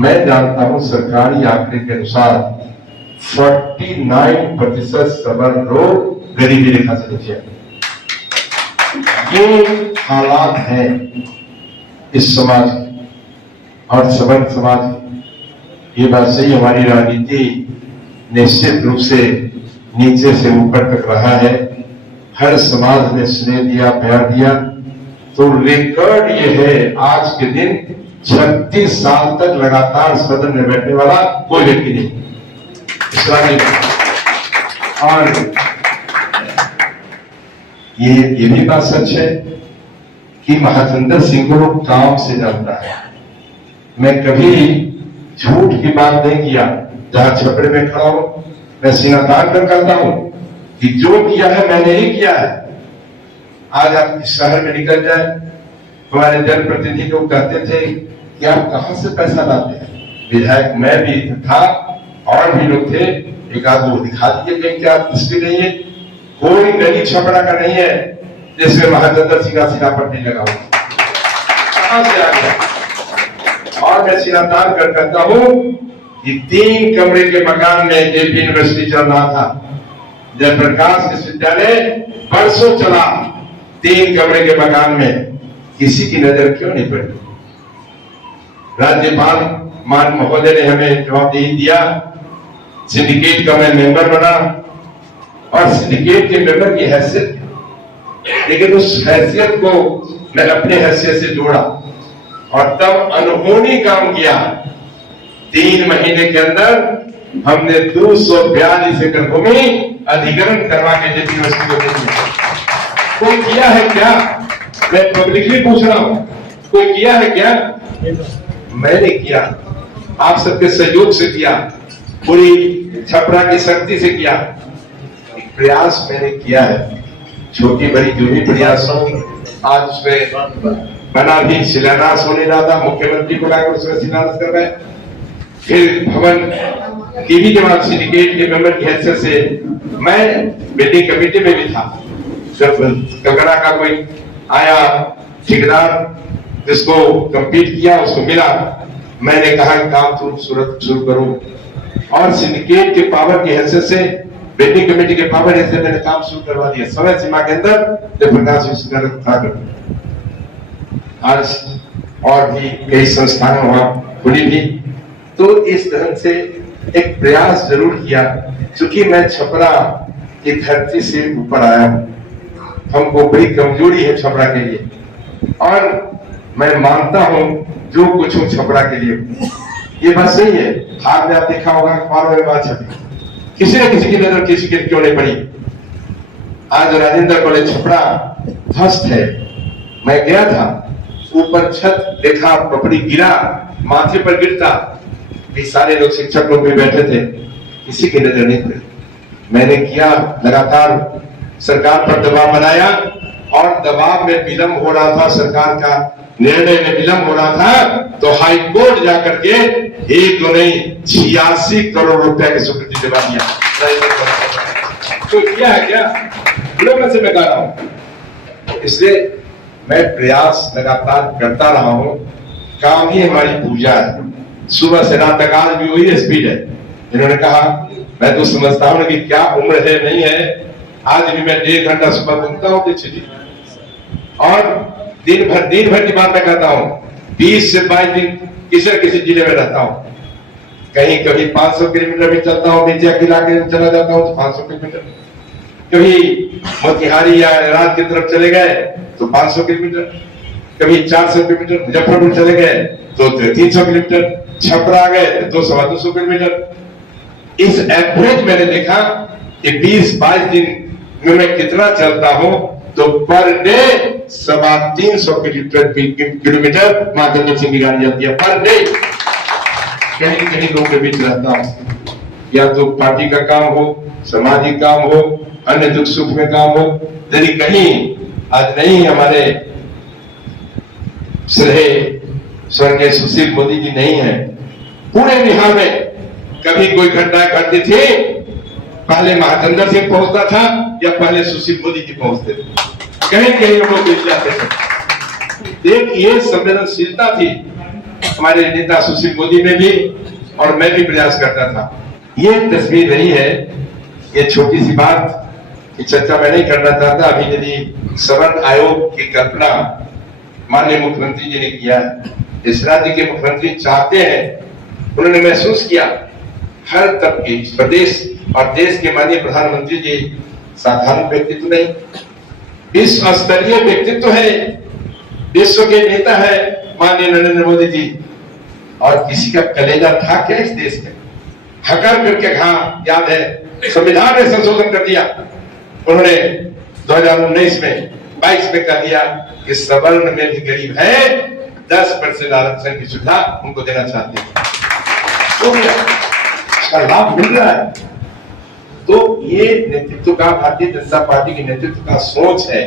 मैं जानता हूं सरकारी आंकड़े के अनुसार 49% सवर्ण लोग गरीबी रेखा से नीचे हैं। ये हालात हैं इस समाज के और सवर्ण समाज की। ये बात सही, हमारी राजनीति निश्चित रूप से नीचे से ऊपर तक रहा है। हर समाज ने स्नेह दिया, प्यार दिया। तो रिकॉर्ड ये है आज के दिन 36 साल तक लगातार सदन में बैठने वाला कोई व्यक्ति नहीं और ये भी बात सच है कि महाचंद्र सिंह को लोग काम से जानता है। मैं कभी झूठ की बात नहीं किया। जहां छपड़े में खड़ा हूं मैं सीना तान कर कहता हूं कि जो किया है मैंने ही किया है। आज आप इस शहर में निकल जाए, हमारे जनप्रतिनिधि लोग कहते थे कि आप कहां से पैसा लाते हैं। विधायक मैं भी था और भी लोग थे, एक आध वो दिखा दीजिए कहीं क्या दृष्टि नहीं है। कोई गली छपड़ा का नहीं है जिसमें महाचंद्र सिंह का सीना पर नहीं लगा हुआ। कहां से आ गया। और मैं सीना तान कर कहता हूं कि 3 कमरे के मकान में जेपी यूनिवर्सिटी चल रहा था। जयप्रकाश विश्वविद्यालय बरसों चला, 3 कमरे के मकान में किसी की नजर क्यों नहीं पड़ी। राज्यपाल मान महोदय ने हमें जवाबदेही दिया, सिंडिकेट का मैं मेंबर बना और सिंडिकेट के मेंबर की हैसियत, लेकिन उस हैसियत को मैं अपने हैसियत से जोड़ा और तब अनहोनी काम किया। 3 महीने के अंदर हमने 242 एकड़ भूमि अधिग्रहण करवा के जेपी यूनिवर्सिटी को दे दिया। कोई किया है क्या? मैं पब्लिकली पूछ रहा हूं, कोई किया है क्या? मैंने किया, आप सबके सहयोग से किया, पूरी छपरा की शक्ति से किया। एक प्रयास मैंने किया है, छोटी बड़ी जो भी प्रयास हो। आज उसमें बना भी शिलान्यास होने रहा था, मुख्यमंत्री को लाकर उसमें शिलान्यास कर रहे। फिर भवन की भी जब सिंडिकेट के मेंबर की हैसियत से मैं बिल्डिंग कमेटी में भी था। जब कलकत्ता का कोई आया ठेकेदार जिसको कंप्लीट किया उसको मिला, मैंने कहा काम शुरू करो और सिंडिकेट के पावर की हैसियत से, बिल्डिंग कमेटी के पावर हैसियत से मैंने काम शुरू करवा दिया समय सीमा के अंदर। जयप्रकाश विश्वविद्यालय था आज और भी कई संस्थाएं वहां खुली थी। तो इस तरह से एक प्रयास जरूर किया, क्योंकि मैं छपरा की धरती से ऊपर आया हूं। हमको बड़ी कमजोरी है छपरा के लिए और मैं मानता हूं जो कुछ हूं छपरा के लिए। ये बात सही है, हाथ में आप देखा होगा अखबारों में बात छपी, किसी न किसी की नजर किसी की क्यों नहीं पड़ी। आज राजेंद्र कॉलेज छपरा ध्वस्त है। मैं गया था, ऊपर छत देखा, पपड़ी गिरा, माथे पर गिरता, ये सारे लोग शिक्षक लोग भी बैठे थे, किसी की नजर नहीं पड़ी। मैंने किया, लगातार सरकार पर दबाव बनाया और दबाव में विलंब हो रहा था, सरकार का निर्णय में विलंब हो रहा था, तो हाई कोर्ट जाकर के 1 नहीं 86 करोड़ रुपए की स्वीकृति दिला दिया। तो क्या है क्या मैं से मैं कह रहा हूं। इसलिए मैं प्रयास लगातार करता रहा हूं। काम ही हमारी पूजा है। सुबह से रात तक आज भी वही स्पीड है। इन्होंने कहा, मैं तो समझता हूं कि क्या उम्र है नहीं है, आज भी मैं 1.5 घंटा सुबह घूमता हूँ और दिन भर की बात मैं कहता हूँ। 20 से 22 दिन किसी न किसी जिले में रहता हूँ। कहीं कभी 500 किलोमीटर भी चलता हूँ, नीचे इलाके में चला जाता हूँ तो 500 किलोमीटर, कभी मोतिहारी या रात की तरफ चले गए तो 500 किलोमीटर, कभी 400 किलोमीटर, मुजफ्फरपुर चले गए तो 300 किलोमीटर, छपरा गए तो 200-250 किलोमीटर। इस एवरेज मैंने देखा कि 20-22 दिन में मैं कितना चलता हूं, तो per day 350 kilometre Mahachandra Singh की गाड़ी जाती है पर डे। कहीं कहीं लोगों के बीच रहता हूं, या तो पार्टी का काम हो, सामाजिक काम हो, अन्य दुख सुख में काम हो। यदि कहीं आज नहीं हमारे स्वर्गीय सुशील मोदी जी नहीं है, पूरे बिहार में कभी कोई घटना घटती थी, पहले महाचंद्र सिंह पहुंचता था या पहले सुशील मोदी जी पहुंचते थे। कहीं कहीं हम लोग देख जाते थे। देखिए संवेदनशीलता थी हमारे नेता सुशील मोदी में भी, और मैं भी प्रयास करता था। ये तस्वीर रही है। ये छोटी सी बात की चर्चा मैं नहीं करना चाहता। अभी यदि सवर्ण आयोग की कल्पना माननीय मुख्यमंत्री जी ने किया है, इस राज्य के मुख्यमंत्री चाहते हैं, उन्होंने महसूस किया हर तबके इस प्रदेश और देश के माननीय प्रधानमंत्री जी साधारण व्यक्तित्व नहीं, विश्व स्तरीय व्यक्तित्व है, विश्व के नेता है माननीय नरेंद्र मोदी जी। और किसी का कलेजा था क्या इस देश में? हकर करके कहा, याद है संविधान में संशोधन कर दिया उन्होंने 2019 में 22 में कह दिया कि सवर्ण में भी गरीब है, 10% आरक्षण की सुविधा उनको देना चाहते हैं, तो इसका लाभ मिल रहा है। तो ये नेतृत्व का, भारतीय जनता पार्टी के नेतृत्व का सोच है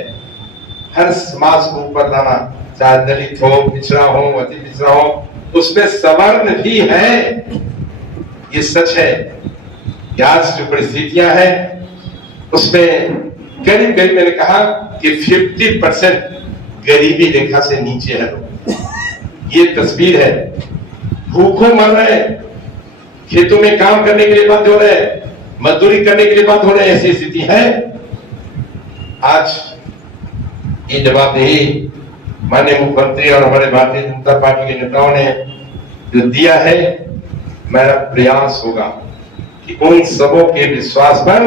हर समाज को ऊपर लाना, चाहे दलित हो, पिछड़ा हो, अति पिछड़ा हो, उसमें सवर्ण भी है। ये सच है कि आज जो परिस्थितियां हैं उसमें करीब करीब मैंने कहा कि 50% गरीबी रेखा से नीचे है लोग। ये तस्वीर है। भूखों मर रहे हैं, खेतों में काम करने के लिए बाध्य हो रहे हैं, मजदूरी करने के लिए बाध्य हो रहे हैं, ऐसी स्थिति है। आज ये जवाबदेही माननीय मुख्यमंत्री और हमारे भारतीय जनता पार्टी के नेताओं ने जो दिया है, मेरा प्रयास होगा कि उन सबों के विश्वास पर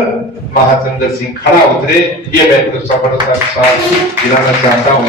महाचंद्र सिंह खड़ा उतरे। ये मैं सफलता के साथ दिलाना चाहता हूं।